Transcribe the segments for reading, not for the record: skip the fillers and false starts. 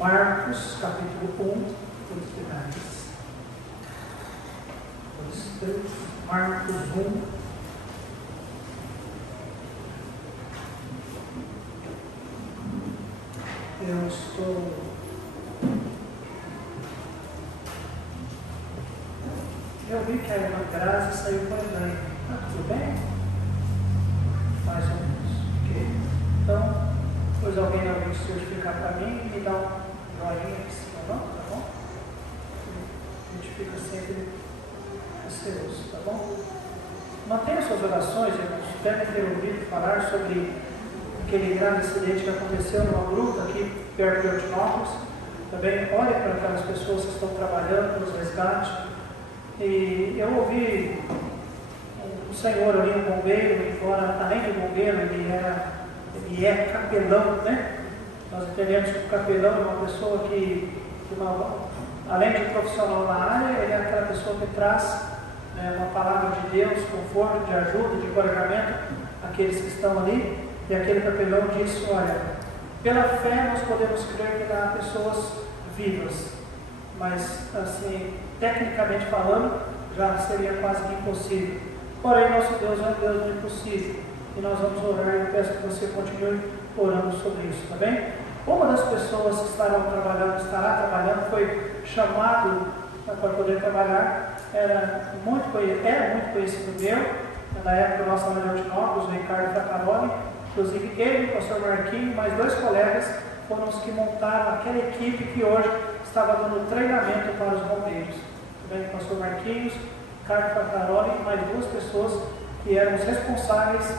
Marcos, capítulo 1, vou explicar isso. Marcos 1. Eu vi que a irmã Graça saiu com a Elaine. Tudo bem? Mais ou menos. Ok. Então, depois alguém da Augusto explicar para mim e me dá um joinha aqui em cima, não? Tá bom? A gente fica sempre receoso, tá bom? Mantenha suas orações, irmãos. Devem ter ouvido falar sobre aquele grande acidente que aconteceu numa gruta aqui perto de Altinópolis. Também olhe para aquelas pessoas que estão trabalhando nos resgates. E eu ouvi um senhor ali, um bombeiro, embora além de bombeiro, ele é capelão, né? Nós entendemos que o capelão é uma pessoa que além de profissional na área, ele é aquela pessoa que traz uma palavra de Deus, conforto, de ajuda, de encorajamento àqueles que estão ali. E aquele capelão disse: olha, pela fé nós podemos crer que há pessoas vivas, mas assim, tecnicamente falando, já seria quase que impossível. Porém, nosso Deus é um Deus do impossível, e nós vamos orar, e eu peço que você continue orando sobre isso, tá bem? Uma das pessoas que estará trabalhando, foi chamado para poder trabalhar, era muito conhecido meu, na época da nossa Maria Altinópolis, o Ricardo Tacaroli. Inclusive ele, o pastor Marquinhos, mais 2 colegas foram os que montaram aquela equipe que hoje estava dando treinamento para os bombeiros. Também o pastor Marquinhos, Ricardo Tacaroli e mais 2 pessoas que eram os responsáveis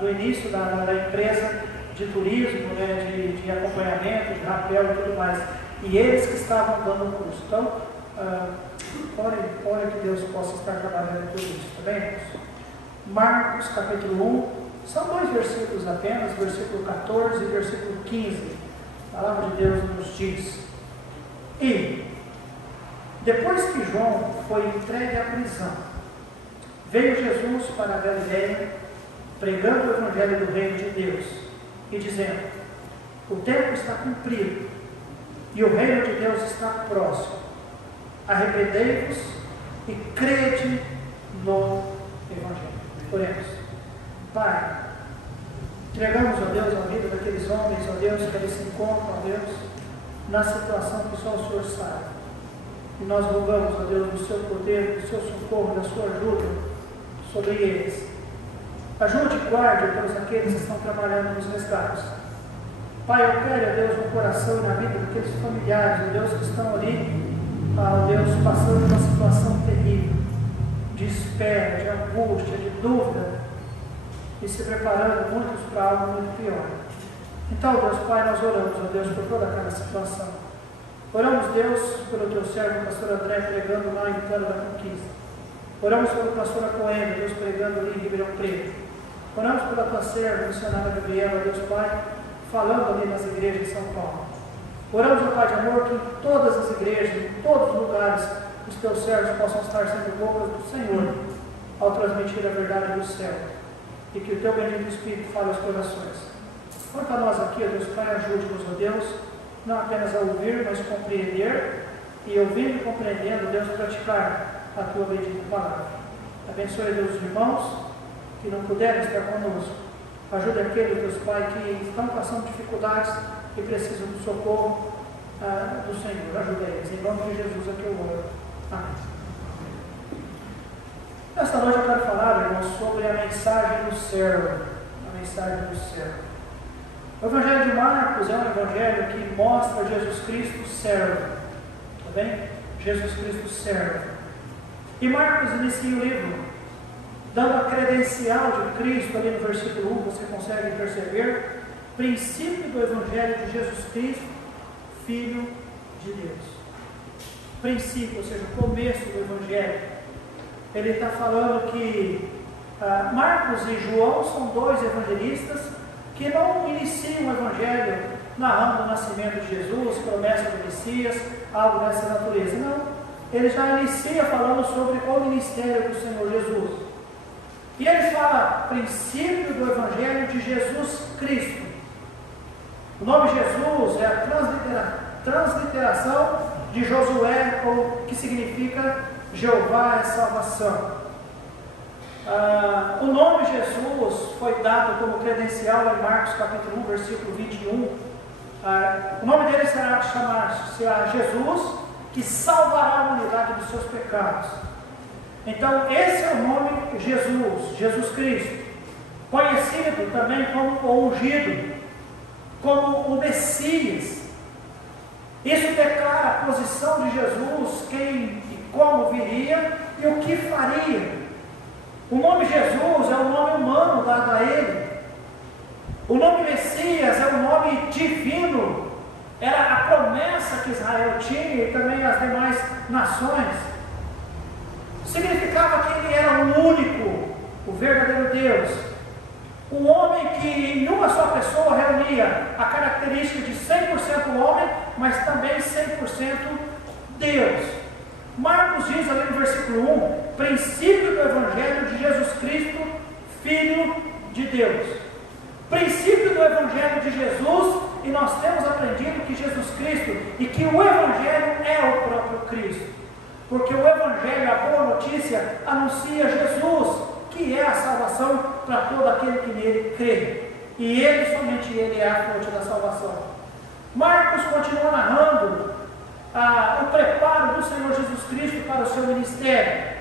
no início da empresa de turismo, né, de acompanhamento, de rapel e tudo mais. E eles que estavam dando o curso. Então, ore que Deus possa estar trabalhando em tudo isso, tá bem, irmãos? Marcos capítulo 1. São 2 versículos apenas, versículo 14 e versículo 15. A palavra de Deus nos diz: e depois que João foi entregue à prisão, veio Jesus para a Galileia, pregando o evangelho do reino de Deus e dizendo: o tempo está cumprido e o reino de Deus está próximo. Arrependei-vos e crede no evangelho. Oremos. Pai, entregamos, ó Deus, a vida daqueles homens, ó Deus, que eles se encontram, ó Deus, na situação que só o Senhor sabe. E nós rogamos, ó Deus, do seu poder, do seu socorro, da sua ajuda sobre eles. Ajude e guarde, ó Deus, aqueles que estão trabalhando nos resgates. Pai, opere, ó Deus, no coração e na vida daqueles familiares, ó Deus, que estão ali, ó Deus, passando uma situação terrível, de espera, de angústia, de dúvida, e se preparando muitos para algo muito pior. Então, Deus Pai, nós oramos, ó Deus, por toda aquela situação. Oramos, Deus, pelo teu servo, o pastor André, pregando lá em Vitória da Conquista. Oramos pelo pastor Coelho, Deus, pregando ali em Ribeirão Preto. Oramos pela tua serva, a missionária Gabriela, Deus Pai, falando ali nas igrejas de São Paulo. Oramos, ó Pai de amor, que em todas as igrejas, em todos os lugares, os teus servos possam estar sendo bocas do Senhor, ao transmitir a verdade do céu. E que o teu bendito Espírito fale aos corações. Quanto a nós aqui, ó Deus Pai, ajude-nos, ó Deus, não apenas a ouvir, mas compreender, e ouvindo e compreendendo, Deus, praticar a tua bendita palavra. Abençoe, Deus, os irmãos que não puderam estar conosco. Ajude aqueles, Deus Pai, que estão passando dificuldades e precisam do socorro do Senhor. Ajude eles. Em nome de Jesus é que eu oro. Amém. Nesta noite eu quero falar, irmãos, sobre a mensagem do servo. A mensagem do servo. O Evangelho de Marcos é um evangelho que mostra Jesus Cristo servo. Tá bem? Jesus Cristo servo. E Marcos inicia o livro dando a credencial de Cristo ali no versículo 1, você consegue perceber, princípio do Evangelho de Jesus Cristo, Filho de Deus. Princípio, ou seja, o começo do Evangelho. Ele está falando que Marcos e João são 2 evangelistas que não iniciam o Evangelho narrando o nascimento de Jesus, promessa do Messias, algo dessa natureza. Não, ele já inicia falando sobre o ministério do Senhor Jesus. E ele fala princípio do Evangelho de Jesus Cristo. O nome Jesus é a transliteração de Josué, que significa Jeová é salvação. O nome Jesus foi dado como credencial em Marcos capítulo 1, versículo 21. O nome dele será Jesus, que salvará a humanidade dos seus pecados. Então, esse é o nome Jesus Cristo, conhecido também como o ungido, como o Messias. Isso declara a posição de Jesus, quem e como viria e o que faria. O nome Jesus é o nome humano dado a ele. O nome Messias é o nome divino. Era a promessa que Israel tinha e também as demais nações. Significava que ele era o único, o verdadeiro Deus. Um homem que em uma só pessoa reunia a característica de 100% homem, mas também 100% Deus. Marcos diz ali no versículo 1, princípio do Evangelho de Jesus Cristo, Filho de Deus. Princípio do Evangelho de Jesus, e nós temos aprendido que Jesus Cristo, e que o Evangelho é o próprio Cristo. Porque o Evangelho, a boa notícia, anuncia Jesus, que é a salvação para todo aquele que nele crê. E ele, somente ele, é a fonte da salvação. Marcos continua narrando o preparo do Senhor Jesus Cristo para o seu ministério.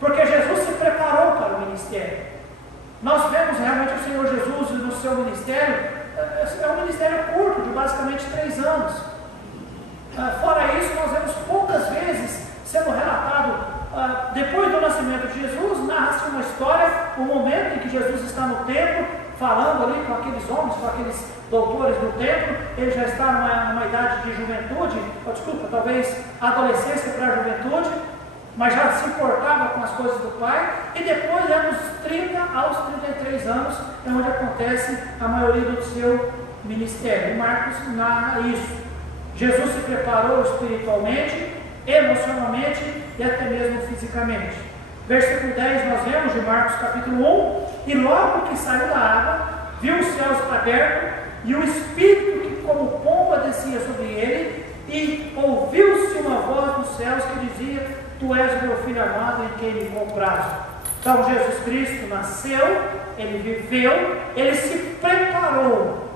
Porque Jesus se preparou para o ministério. Nós vemos realmente o Senhor Jesus no seu ministério, é um ministério curto, de basicamente 3 anos. Fora isso, nós vemos poucas vezes sendo relatado. Depois do nascimento de Jesus, narra-se uma história, um momento em que Jesus está no templo, falando ali com aqueles homens, com aqueles doutores do templo. Ele já está numa idade de juventude, talvez adolescência para a juventude, mas já se importava com as coisas do Pai. E depois, dos 30 aos 33 anos, é onde acontece a maioria do seu ministério. E Marcos narra isso. Jesus se preparou espiritualmente, emocionalmente e até mesmo fisicamente. Versículo 10 nós vemos de Marcos capítulo 1, e logo que saiu da água, viu os céus abertos e o Espírito que como pomba descia sobre ele, e ouviu-se uma voz dos céus que dizia: Tu és o meu filho amado em quem me comprazo. Então Jesus Cristo nasceu, ele viveu, ele se preparou,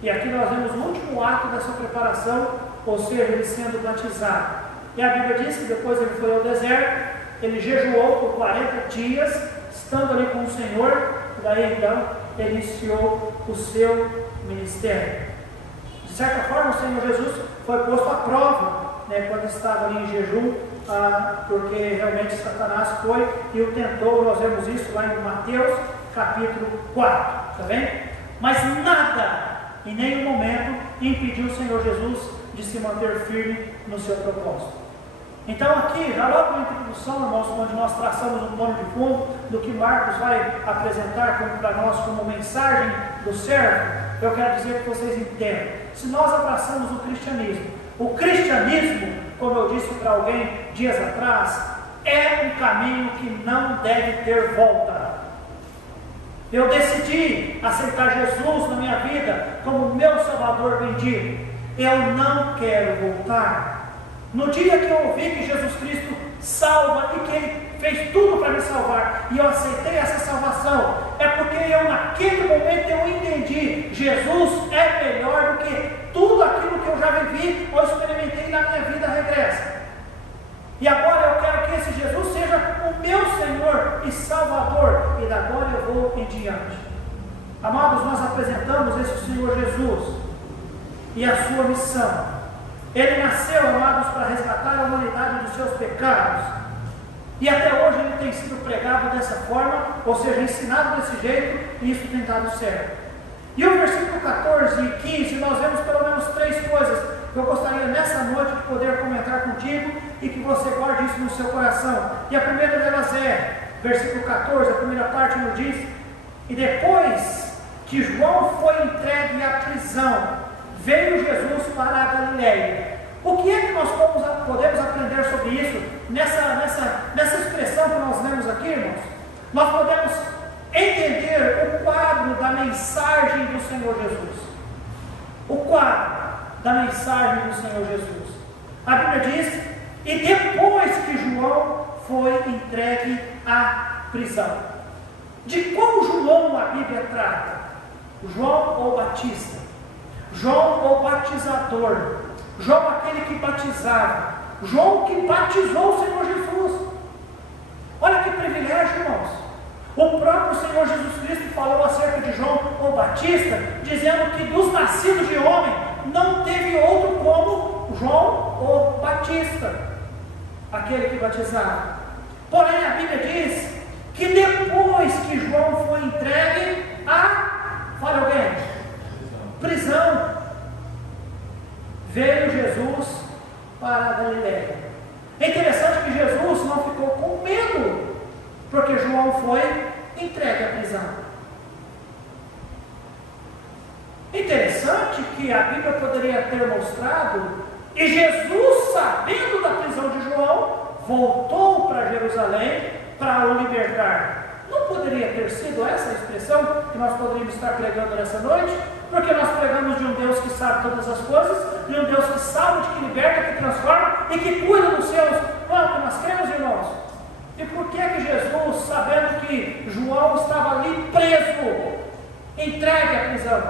e aqui nós vemos o último ato dessa preparação, ou seja, ele sendo batizado. E a Bíblia diz que depois ele foi ao deserto, ele jejuou por 40 dias, estando ali com o Senhor, e daí então ele iniciou o seu ministério. De certa forma, o Senhor Jesus foi posto à prova, quando estava ali em jejum, porque realmente Satanás foi e o tentou. Nós vemos isso lá em Mateus capítulo 4, está bem? Mas nada, em nenhum momento, impediu o Senhor Jesus de se manter firme no seu propósito. Então aqui, já logo na introdução, irmãos, onde nós traçamos um plano de fundo do que Marcos vai apresentar para nós como mensagem do servo, eu quero dizer que vocês entendam. Se nós abraçamos o cristianismo, como eu disse para alguém dias atrás, é um caminho que não deve ter volta. Eu decidi aceitar Jesus na minha vida como meu Salvador bendito. Eu não quero voltar. No dia que eu ouvi que Jesus Cristo salva e que Ele fez tudo para me salvar, e eu aceitei essa salvação, é porque eu naquele momento eu entendi: Jesus é melhor do que tudo aquilo que eu já vivi ou experimentei na minha vida regressa. E agora eu quero que esse Jesus seja o meu Senhor e Salvador, e da agora eu vou em diante. Amados, nós apresentamos esse Senhor Jesus e a sua missão. Ele nasceu, amados, para resgatar a humanidade dos seus pecados. E até hoje ele tem sido pregado dessa forma, ou seja, ensinado desse jeito, e isso tem dado certo. E o versículo 14 e 15, nós vemos pelo menos 3 coisas que eu gostaria nessa noite de poder comentar contigo e que você guarde isso no seu coração. E a primeira delas é, versículo 14, a primeira parte nos diz: e depois que João foi entregue à prisão, veio Jesus para a Galileia. O que é que nós podemos aprender sobre isso, nessa expressão que nós lemos aqui, irmãos? Nós podemos entender o quadro da mensagem do Senhor Jesus. o quadro da mensagem do Senhor Jesus. A Bíblia diz: e depois que João foi entregue à prisão. De qual João a Bíblia trata? João o Batista, João o batizador, João aquele que batizava, João que batizou o Senhor Jesus. Olha que privilégio, irmãos. O próprio Senhor Jesus Cristo falou acerca de João o Batista, dizendo que dos nascidos de homem não teve outro como João o Batista, aquele que batizava. Porém a Bíblia diz que depois que João foi entregue à, fala alguém, prisão, veio Jesus para a Galileia. É interessante que Jesus não ficou com medo, porque João foi entregue à prisão. Interessante que a Bíblia poderia ter mostrado, e Jesus, sabendo da prisão de João, voltou para Jerusalém para o libertar. Não poderia ter sido essa a expressão que nós poderíamos estar pregando nessa noite? Porque nós pregamos de um Deus que sabe todas as coisas, de um Deus que salva, que liberta, que transforma e que cuida dos seus. Não é o que nós cremos, irmãos? E por que Jesus, sabendo que João estava ali preso, entregue à prisão,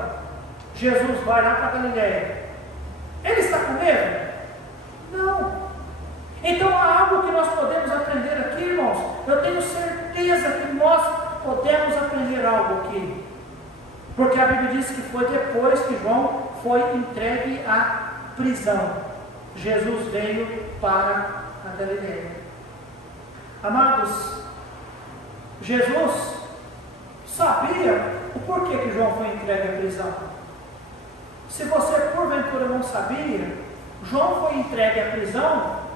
Jesus vai lá para Galileia? Ele está com medo? Não. Então há algo que nós podemos aprender aqui, irmãos. Eu tenho certeza que nós podemos aprender algo aqui. Porque a Bíblia diz que foi depois que João foi entregue à prisão. Jesus veio para a Galileia. Amados, Jesus sabia o porquê que João foi entregue à prisão. Se você porventura não sabia, João foi entregue à prisão.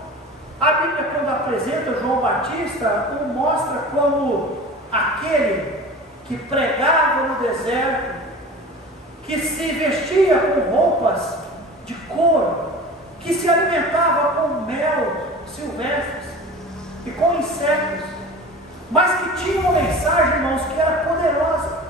A Bíblia, quando apresenta João Batista, o mostra como aquele que pregava no deserto, que se vestia com roupas de couro, que se alimentava com mel silvestres e com insetos, mas que tinha uma mensagem, irmãos, que era poderosa.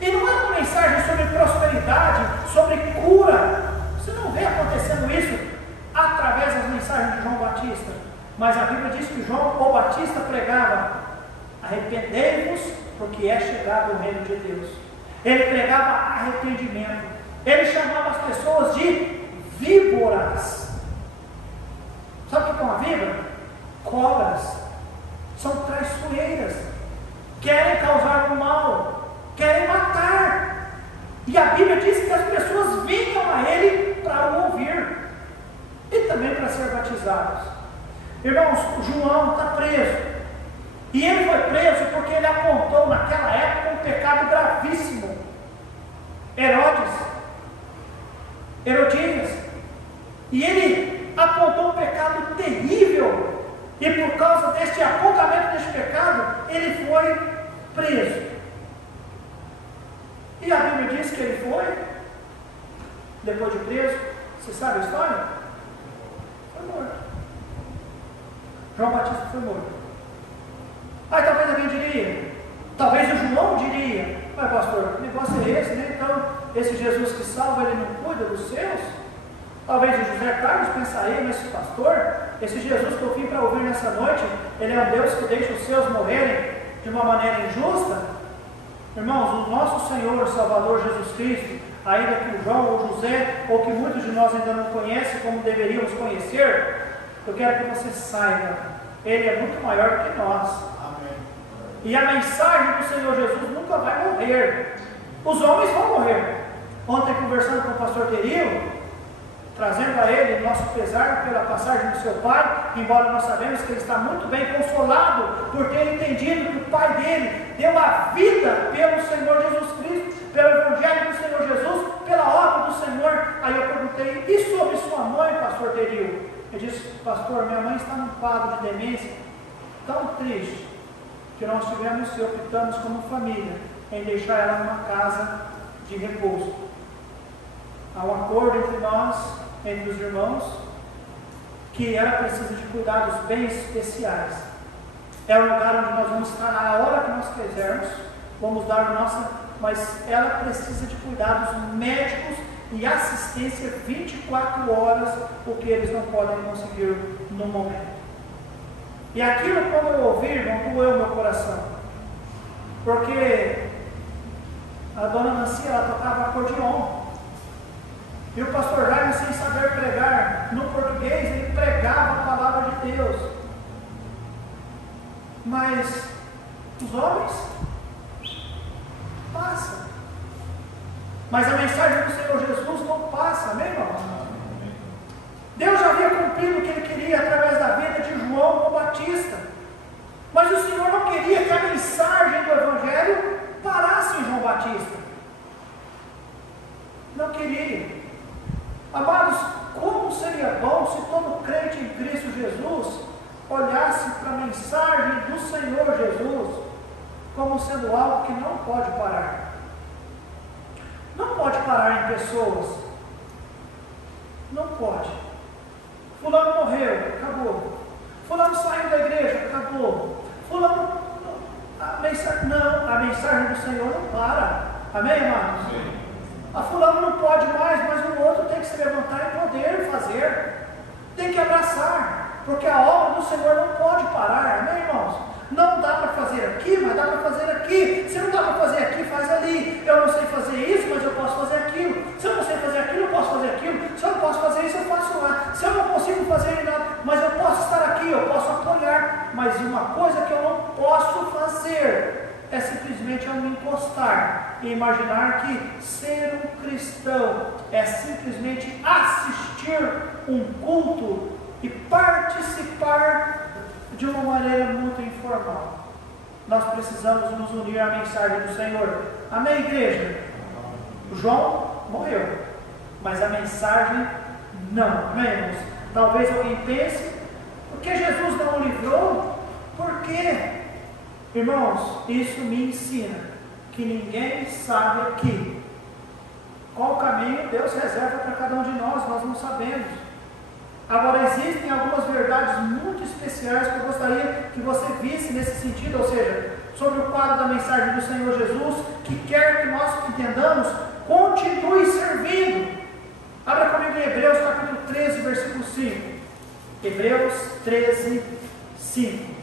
E não era uma mensagem sobre prosperidade, sobre cura. Você não vê acontecendo isso através das mensagens de João Batista. Mas a Bíblia diz que João o Batista pregava: arrependei-vos, porque é chegado o reino de Deus. Ele pregava arrependimento. Ele chamava as pessoas de víboras. Sabe o que é uma víbora? Cobras. São traiçoeiras. Querem causar o mal, querem matar. E a Bíblia diz que as pessoas vinham a ele para o ouvir e também para ser batizados. Irmãos, João está preso. E ele foi preso porque ele apontou naquela época um pecado gravíssimo. Herodías. E ele apontou um pecado terrível. E por causa deste apontamento deste pecado, ele foi preso. E a Bíblia diz que ele foi, depois de preso, você sabe a história? Foi morto. João Batista foi morto. Aí talvez alguém diria, talvez o João diria: mas pastor, que negócio é esse, né? Então, esse Jesus que salva, ele não cuida dos seus? Talvez o José Carlos pensaria: mas pastor, esse Jesus que eu vim para ouvir nessa noite, ele é um Deus que deixa os seus morrerem de uma maneira injusta? Irmãos, o nosso Senhor Salvador Jesus Cristo, ainda que o João ou o José, ou que muitos de nós ainda não conhecem como deveríamos conhecer, eu quero que você saiba, ele é muito maior do que nós. Amém. E a mensagem do Senhor Jesus nunca vai morrer. Os homens vão morrer. Ontem, conversando com o pastor Terio, trazendo a ele nosso pesar pela passagem do seu pai, embora nós sabemos que ele está muito bem consolado por ter entendido que o pai dele deu a vida pelo Senhor Jesus Cristo, pelo Evangelho do Senhor Jesus, pela obra do Senhor. Aí eu perguntei: e sobre sua mãe, pastor Terio? Ele disse: pastor, minha mãe está num quadro de demência tão triste, que nós tivemos e optamos como família em deixar ela numa casa de repouso. Há um acordo entre nós, entre os irmãos, que ela precisa de cuidados bem especiais. É um lugar onde nós vamos estar a hora que nós quisermos, vamos dar a nossa, mas ela precisa de cuidados médicos e assistência 24 horas, o que eles não podem conseguir no momento. E aquilo, quando eu ouvi, irmão, doeu meu coração, porque a dona Nancy, ela tocava acordeon, e o pastor Jaime, sem saber pregar no português, ele pregava a palavra de Deus. Mas os homens passam. Mas a mensagem do Senhor Jesus não passa, amém, irmão? Deus já havia cumprido o que Ele queria através da vida de João o Batista. Mas o Senhor não queria que a mensagem do Evangelho parasse em João Batista. Não queria. Amados, como seria bom se todo crente em Cristo Jesus olhasse para a mensagem do Senhor Jesus como sendo algo que não pode parar. Não pode parar em pessoas. Não pode. Fulano morreu, acabou. Fulano saiu da igreja, acabou. Fulano, a mensagem do Senhor não para. Amém, irmãos? Sim. A fulano não pode mais, mas o outro tem que se levantar e poder fazer. Tem que abraçar, porque a obra do Senhor não pode parar. Amém, irmãos? Não dá para fazer aqui, mas dá para fazer aqui. Se não dá para fazer aqui, faz ali. Eu não sei fazer isso, mas eu posso fazer aquilo. Se eu não sei fazer aquilo, eu posso fazer aquilo. Se eu não posso fazer isso, eu faço lá. Se eu não consigo fazer nada, mas eu posso estar aqui, eu posso apoiar. Mas uma coisa que eu não posso fazer é simplesmente eu me encostar e imaginar que ser um cristão é simplesmente assistir um culto e participar de uma maneira muito informal. Nós precisamos nos unir à mensagem do Senhor. Amém, igreja? João morreu, mas a mensagem não. Amém, irmãos? Talvez alguém pense, por que Jesus não o livrou? Por quê? Irmãos, isso me ensina que ninguém sabe aqui qual caminho Deus reserva para cada um de nós não sabemos. Agora, existem algumas verdades muito especiais que eu gostaria que você visse nesse sentido, ou seja, sobre o quadro da mensagem do Senhor Jesus, que quer que nós entendamos, continue servindo. Abra comigo em Hebreus capítulo 13, versículo 5. Hebreus 13, 5.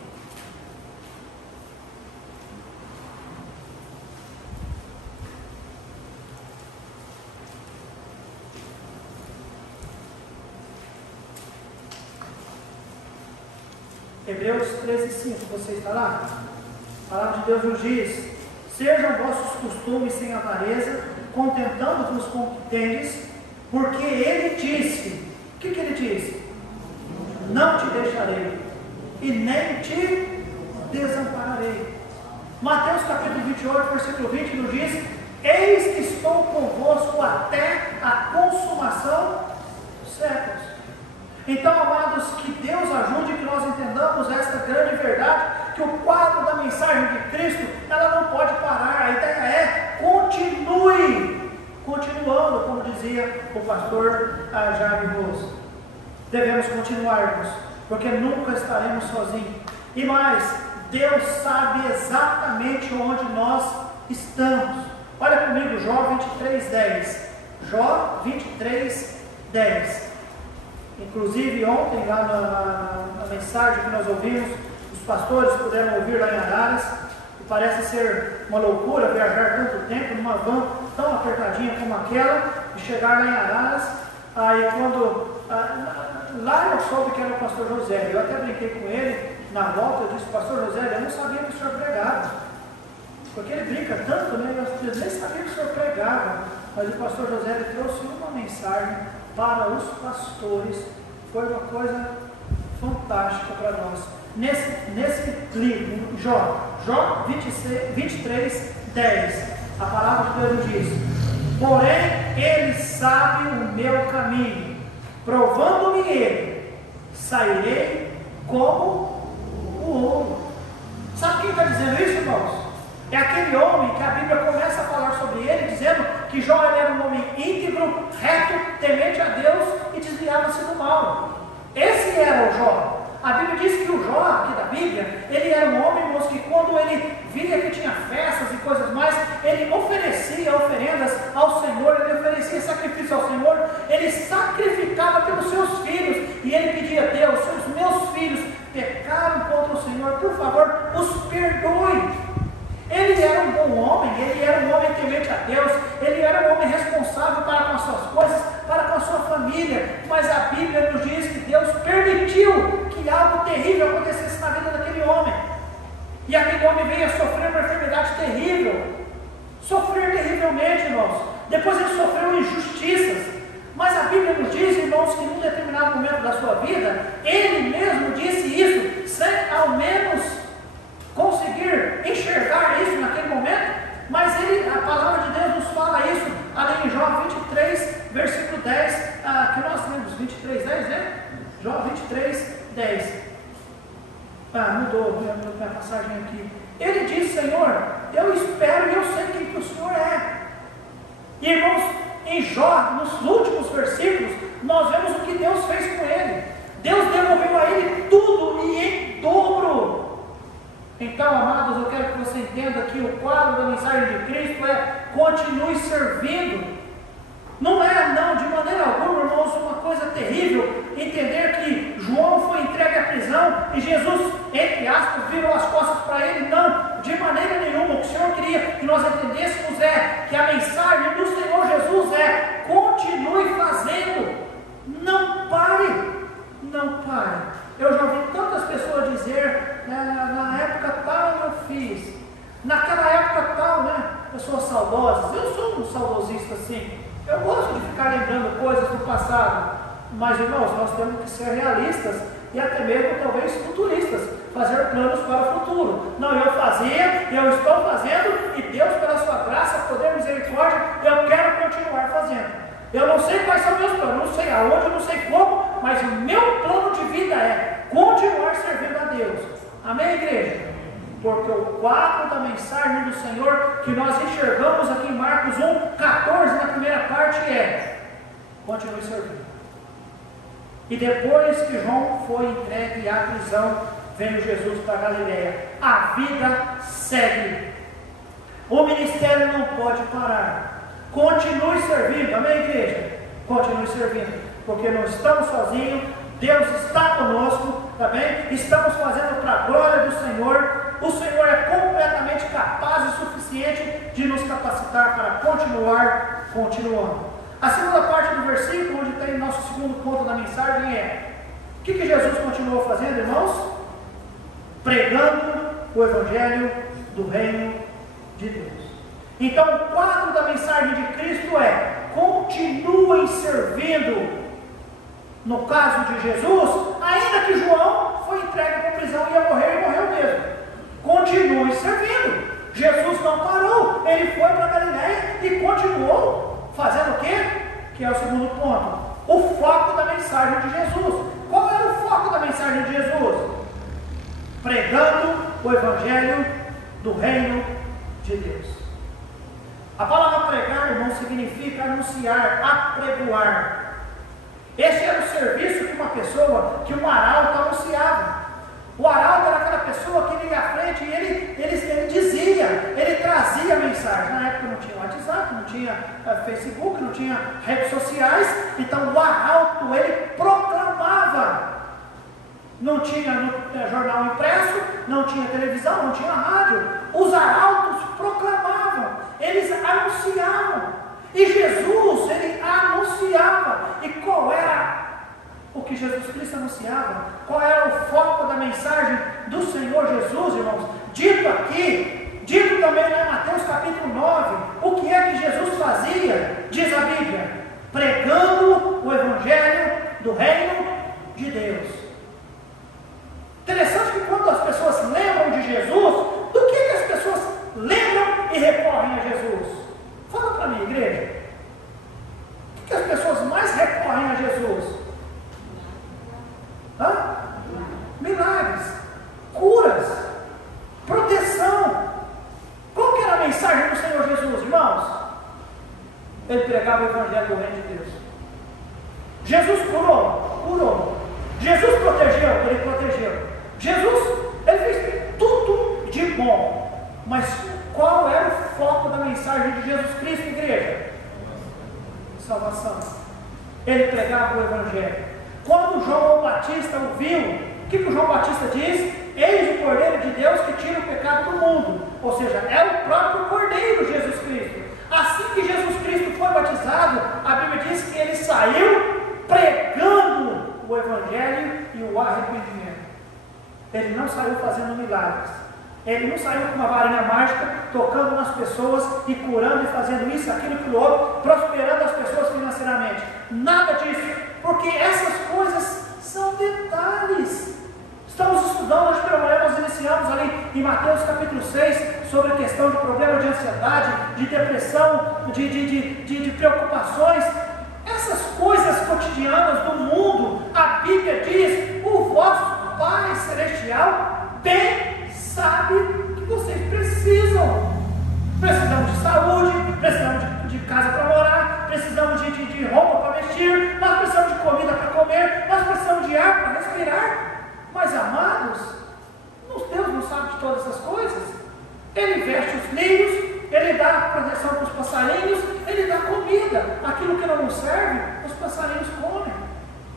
Hebreus 13, 5, você está lá? A palavra de Deus nos diz: sejam vossos costumes sem avareza, contentando-vos com o que tendes, porque Ele disse, o que Ele disse? Não te deixarei, e nem te desampararei. Mateus capítulo 28, versículo 20 nos diz: eis que estou convosco até a consumação dos séculos. Então, amados, que Deus ajude que nós entendamos esta grande verdade, que o quadro da mensagem de Cristo, ela não pode parar. A ideia é continuando, como dizia o pastor Jaime Rose. Devemos continuarmos, porque nunca estaremos sozinhos. E mais, Deus sabe exatamente onde nós estamos. Olha comigo, Jó 23:10. Jó 23:10. Inclusive ontem, lá na mensagem que nós ouvimos, os pastores puderam ouvir lá em Araras, e parece ser uma loucura viajar tanto tempo numa van tão apertadinha como aquela, e chegar lá em Araras. Aí quando lá eu soube que era o pastor José, eu até brinquei com ele, na volta eu disse: pastor José, eu não sabia que o senhor pregava, porque ele brinca tanto, né? Eu nem sabia que o senhor pregava, mas o pastor José ele trouxe uma mensagem para os pastores, foi uma coisa fantástica para nós. Nesse livro, Jó 23:10, a palavra de Deus diz: porém Ele sabe o meu caminho, provando-me Ele, sairei como o ouro. Sabe quem está dizendo isso, irmãos? É aquele homem que a Bíblia começa a falar sobre ele, dizendo que Jó era um homem íntegro, reto, temente a Deus e desviava-se do mal. Esse era o Jó. A Bíblia diz que o Jó, aqui da Bíblia, ele era um homem, irmãos, que quando ele via que tinha festas e coisas mais, ele oferecia oferendas ao Senhor, ele oferecia oferecia sacrifício ao Senhor, ele sacrificava pelos seus filhos, e ele pedia a Deus: se os meus filhos pecaram contra o Senhor, por favor, os perdoe. Ele era um bom homem, ele era um homem temente a Deus, ele era um homem responsável para com as suas coisas, para com a sua família, mas a Bíblia nos diz que Deus permitiu que algo terrível acontecesse na vida daquele homem, e aquele homem veio a sofrer uma enfermidade terrível, sofrer terrivelmente, irmãos. Depois ele sofreu injustiças, mas a Bíblia nos diz, irmãos, que num determinado momento da sua vida, ele mesmo disse isso, sem ao menos conseguir enxergar isso naquele momento, mas a palavra de Deus nos fala isso, ali em Jó 23, versículo 10, que nós temos, 23, 10, né? Jó 23, 10. Mudou minha passagem aqui. Ele diz: Senhor, eu espero e eu sei quem que o Senhor é. E, irmãos, em Jó, nos últimos versículos, nós vemos o que Deus fez com ele. Deus devolveu a ele tudo e em dobro. Então, amados, eu quero que você entenda que o quadro da mensagem de Cristo é: continue servindo. Não é, não, de maneira alguma, irmãos, uma coisa terrível entender que João foi entregue à prisão e Jesus, entre aspas, virou as costas para ele. Não, de maneira nenhuma. O que o Senhor queria que nós entendêssemos é que a mensagem do Senhor Jesus é: continue fazendo, não pare, não pare. Eu já ouvi tantas pessoas dizer: na época tal eu fiz, naquela época tal, né? Pessoas saudosas. Eu sou um saudosista assim, eu gosto de ficar lembrando coisas do passado, mas, irmãos, nós temos que ser realistas e até mesmo talvez futuristas, fazer planos para o futuro. Não, eu fazia, eu estou fazendo, e Deus, pela sua graça, poder e misericórdia, eu quero continuar fazendo. Eu não sei quais são meus planos, não sei aonde, não sei como, mas o meu plano de vida é continuar servindo a Deus. Amém, igreja? Porque o quadro da mensagem do Senhor que nós enxergamos aqui em Marcos 1:14, na primeira parte, é: continue servindo. E depois que João foi entregue à prisão, veio Jesus para Galileia. A vida segue. O ministério não pode parar. Continue servindo, amém, igreja? Continue servindo, porque não estamos sozinhos, Deus está conosco, tá bem? Estamos fazendo para a glória do Senhor. O Senhor é completamente capaz e suficiente de nos capacitar para continuar continuando. A segunda parte do versículo, onde tem nosso segundo ponto da mensagem, é: o que Jesus continuou fazendo, irmãos? Pregando o Evangelho do Reino de Deus. Então, o quadro da mensagem de Cristo é: continuem servindo. No caso de Jesus, ainda que João foi entregue para a prisão e ia morrer, e morreu mesmo, continue servindo. Jesus não parou, ele foi para Galileia e continuou fazendo o quê? Que é o segundo ponto: o foco da mensagem de Jesus. Qual era o foco da mensagem de Jesus? Pregando o Evangelho do Reino de Deus. A palavra pregar, irmão, significa anunciar, apregoar. Esse era o serviço que uma pessoa, que um arauto anunciava. O arauto era aquela pessoa que ia à frente e ele dizia, ele trazia a mensagem. Na época não tinha WhatsApp, não tinha Facebook, não tinha redes sociais. Então o arauto, ele proclamava. Não tinha jornal impresso, não tinha televisão, não tinha rádio. Os arautos proclamavam, eles anunciavam. E Jesus, ele anunciava. E qual era o que Jesus Cristo anunciava? Qual era o foco da mensagem do Senhor Jesus, irmãos? Dito aqui, dito também lá em Mateus capítulo 9, o que é que Jesus fazia? Diz a Bíblia: pregando o Evangelho do Reino de Deus. Interessante que quando as pessoas lembram de Jesus, do que as pessoas lembram e recorrem a Jesus? Fala para mim, igreja. O que as pessoas mais recorrem a Jesus? Milagres, curas, proteção. Qual que era a mensagem do Senhor Jesus, irmãos? Ele pregava o Evangelho do Reino de Deus. Jesus curou? Curou. Jesus protegeu? Ele protegeu. Jesus, ele fez tudo de bom. Mas qual era o foco da mensagem de Jesus Cristo, igreja? salvação. Ele pregava o Evangelho. Quando João Batista o viu, o que o João Batista diz? Eis o Cordeiro de Deus que tira o pecado do mundo. Ou seja, é o próprio Cordeiro Jesus Cristo. Assim que Jesus Cristo foi batizado, a Bíblia diz que ele saiu pregando o Evangelho e o arrependimento. Ele não saiu fazendo milagres. Ele não saiu com uma varinha mágica, tocando nas pessoas e curando e fazendo isso, aquilo, aquilo outro, prosperando as pessoas financeiramente. Nada disso, porque essas coisas são detalhes. Estamos estudando hoje pela manhã, nós iniciamos ali em Mateus capítulo 6, sobre a questão de problema de ansiedade, de depressão, de preocupações. Essas coisas cotidianas do mundo, a Bíblia diz, o vosso Pai Celestial bem sabe que vocês precisam. Precisamos de saúde, precisamos de casa para morar, precisamos de roupa para vestir, nós precisamos de comida para comer, nós precisamos de ar para respirar. Mas, amados, Deus não sabe de todas essas coisas. Ele veste os lírios, Ele dá proteção para os passarinhos, Ele dá comida. Aquilo que não nos serve, os passarinhos comem.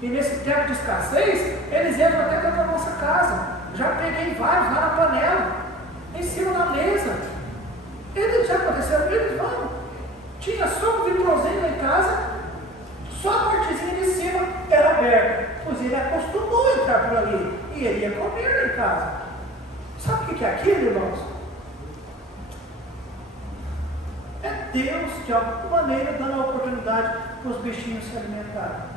E nesse tempo de escassez, eles entram até dentro da nossa casa. Já peguei vários lá na panela, em cima da mesa. Eles já aconteceram, eles vão. Tinha só um vitrozinho lá em casa, só a partezinha de cima era aberta. Pois ele acostumou a entrar por ali e ele ia comer lá em casa. Sabe o que é aquilo, irmãos? É Deus, de alguma maneira, dando a oportunidade para os bichinhos se alimentarem.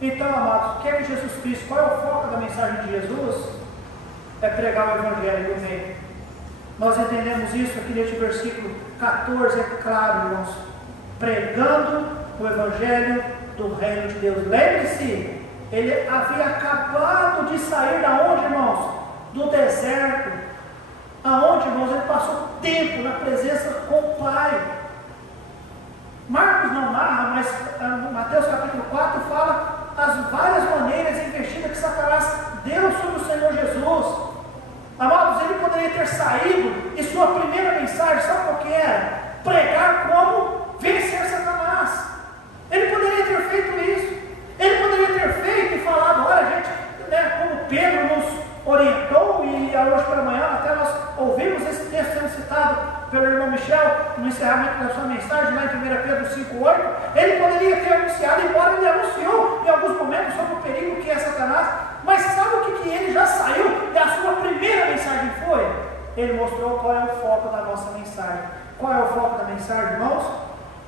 Então, amados, quer que Jesus Cristo, qual é o foco da mensagem de Jesus? É pregar o Evangelho do Reino. Nós entendemos isso aqui neste versículo 14, é claro, irmãos. Pregando o Evangelho do Reino de Deus. Lembre-se, ele havia acabado de sair da onde, irmãos? Do deserto. Aonde, irmãos? Ele passou tempo na presença com o Pai. Marcos não narra, mas Mateus capítulo 4 fala as várias maneiras investidas que Satanás deu sobre o Senhor Jesus. Amados, ele poderia ter saído e sua primeira mensagem, sabe qual que era? Pregar como vencer Satanás. Ele poderia ter feito isso. Ele poderia ter feito e falado, olha gente, como Pedro nos orientou, e hoje pela manhã até nós ouvimos esse texto sendo citado pelo irmão Michel, no encerramento da sua mensagem, lá em 1 Pedro 5,8, ele poderia ter anunciado, embora ele anunciou em alguns momentos sobre o perigo que é Satanás, mas sabe o que ele já saiu e a sua primeira mensagem foi? Ele mostrou qual é o foco da nossa mensagem. Qual é o foco da mensagem, irmãos?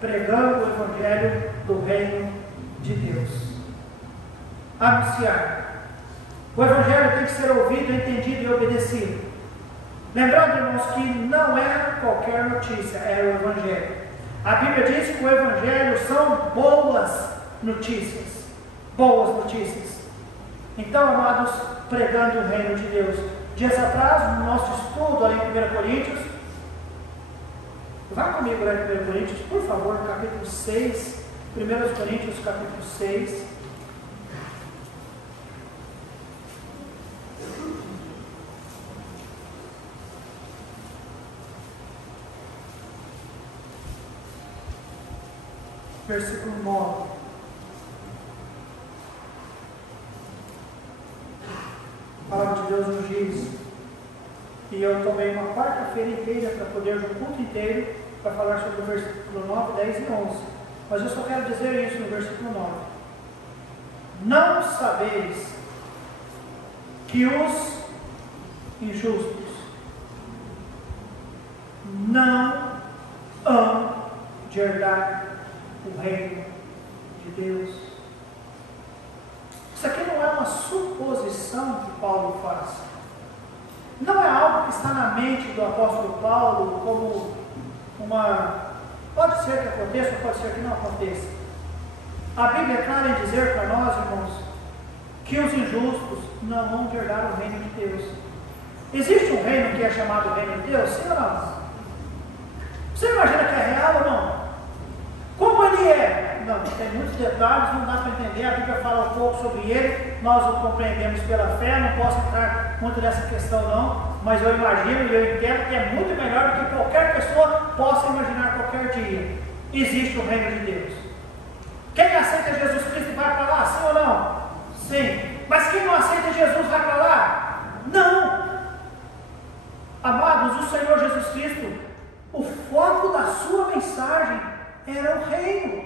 Pregando o Evangelho do Reino de Deus. Anunciar. O Evangelho tem que ser ouvido, entendido e obedecido. Lembrando, irmãos, que não é qualquer notícia, é o Evangelho. A Bíblia diz que o Evangelho são boas notícias. Boas notícias. Então, amados, pregando o reino de Deus. Dias atrás, no nosso estudo ali em 1 Coríntios, vá comigo lá em 1 Coríntios, por favor, capítulo 6, 1 Coríntios, capítulo 6. Versículo 9. A palavra de Deus nos diz, e eu tomei uma quarta-feira inteira para poder, no culto inteiro, para falar sobre o versículo 9, 10 e 11. Mas eu só quero dizer isso no versículo 9. Não sabeis que os injustos não hão de herdar o reino de Deus. Isso aqui não é uma suposição que Paulo faz. Não é algo que está na mente do apóstolo Paulo como pode ser que aconteça, ou pode ser que não aconteça. A Bíblia é clara em dizer para nós, irmãos, que os injustos não vão de herdar o reino de Deus. Existe um reino que é chamado reino de Deus? Sim ou não? Você imagina que é real ou não? Como ele é? Não, tem muitos detalhes, não dá para entender, a Bíblia fala um pouco sobre ele, nós o compreendemos pela fé, não posso entrar muito nessa questão não, mas eu imagino e eu entendo que é muito melhor do que qualquer pessoa possa imaginar qualquer dia. Existe o reino de Deus. Quem aceita Jesus Cristo vai para lá, sim ou não? Sim. Mas quem não aceita Jesus vai para lá? Não. Amados, o Senhor Jesus Cristo, o foco da sua mensagem era o reino,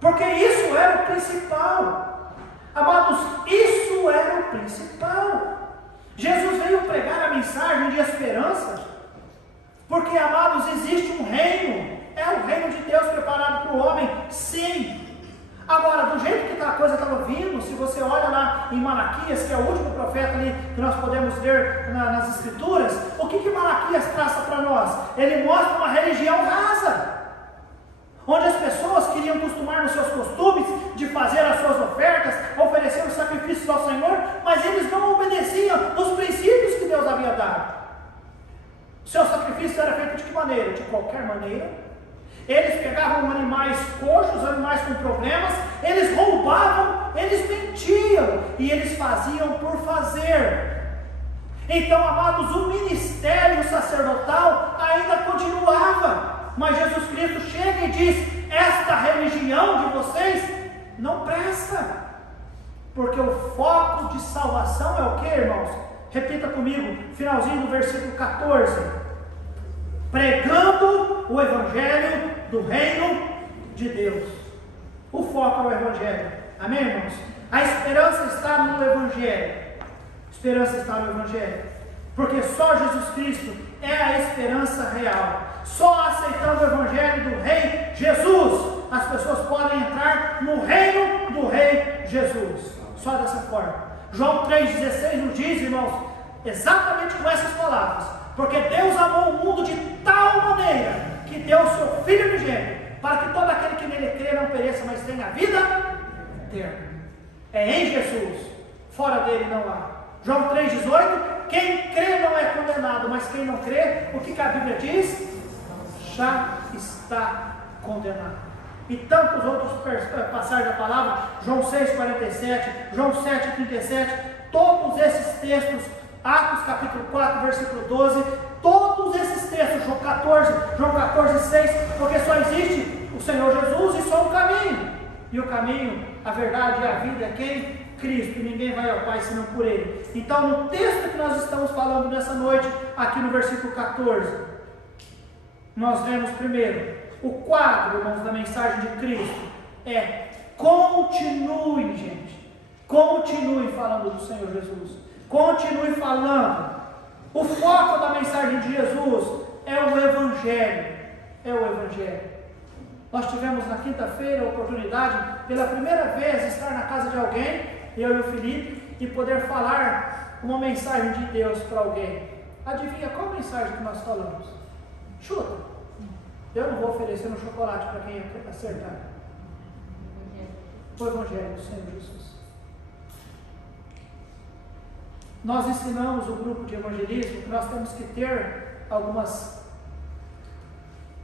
porque isso era o principal. Amados, isso era o principal. Jesus veio pregar a mensagem de esperança, porque, amados, existe um reino, é o reino de Deus preparado para o homem, sim. Agora, do jeito que a coisa estava vindo, se você olha lá em Malaquias, que é o último profeta ali que nós podemos ler nas Escrituras, o que Malaquias traça para nós? Ele mostra uma religião rasa, onde as pessoas queriam costumar nos seus costumes de fazer as suas ofertas, oferecer os sacrifícios ao Senhor, mas eles não obedeciam os princípios que Deus havia dado. O seu sacrifício era feito de que maneira? De qualquer maneira. Eles pegavam animais coxos, animais com problemas, eles roubavam, eles mentiam, e eles faziam por fazer. Então, amados, o ministério sacerdotal ainda continuava, mas Jesus Cristo chega e diz: esta religião de vocês não presta, porque o foco de salvação é o que, irmãos? Repita comigo, finalzinho do versículo 14: pregando o evangelho do reino de Deus. O foco é o evangelho, amém, irmãos? A esperança está no evangelho, a esperança está no evangelho, porque só Jesus Cristo é a esperança real. Só aceitando o evangelho do rei Jesus, as pessoas podem entrar no reino do rei Jesus, só dessa forma. João 3,16 nos diz, irmãos, exatamente com essas palavras: porque Deus amou o mundo de tal maneira que deu o seu Filho unigênito, para que todo aquele que nele crê não pereça, mas tenha a vida eterna. É em Jesus, fora dele não há. João 3,18: quem crê não é condenado, mas quem não crê, o que a Bíblia diz? Já está condenado. E tantos outros passagens da palavra, João 6,47, João 7,37, todos esses textos, Atos capítulo 4, versículo 12, todos esses textos, João 14, 6, porque só existe o Senhor Jesus e só um caminho. E o caminho, a verdade e a vida é quem? Cristo. E ninguém vai ao Pai senão por Ele. Então, no texto que nós estamos falando nessa noite, aqui no versículo 14, nós vemos primeiro, o quadro, irmãos, da mensagem de Cristo é: continue, gente, continue falando do Senhor Jesus. Continue falando. O foco da mensagem de Jesus é o Evangelho. É o Evangelho. Nós tivemos na quinta-feira a oportunidade, pela primeira vez, estar na casa de alguém, eu e o Felipe, e poder falar uma mensagem de Deus para alguém. Adivinha qual mensagem que nós falamos? Chuta. Eu não vou oferecer um chocolate para quem acertar. O Evangelho do Senhor Jesus. Nós ensinamos o grupo de evangelismo que nós temos que ter algumas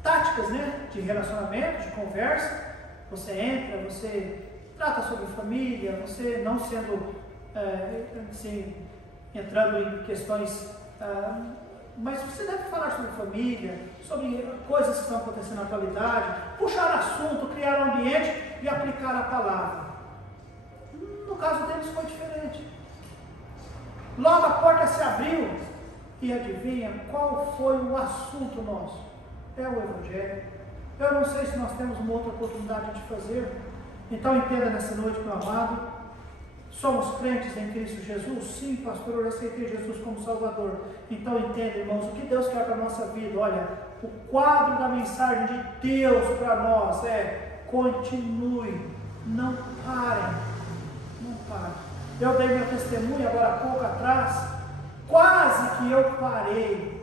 táticas, né, de relacionamento, de conversa. Você entra, você trata sobre família, você não sendo assim, entrando em questões, mas você deve falar sobre família, sobre coisas que estão acontecendo na atualidade, puxar assunto, criar um ambiente e aplicar a palavra. No caso deles foi diferente. Logo a porta se abriu e adivinha qual foi o assunto nosso? É o Evangelho. Eu não sei se nós temos uma outra oportunidade de fazer. Então entenda nessa noite, meu amado, somos crentes em Cristo Jesus? Sim, pastor, eu aceitei Jesus como Salvador. Então entenda, irmãos, o que Deus quer para a nossa vida. Olha, o quadro da mensagem de Deus para nós é: continue, não parem, não parem. Eu dei meu testemunho agora há pouco atrás, quase que eu parei.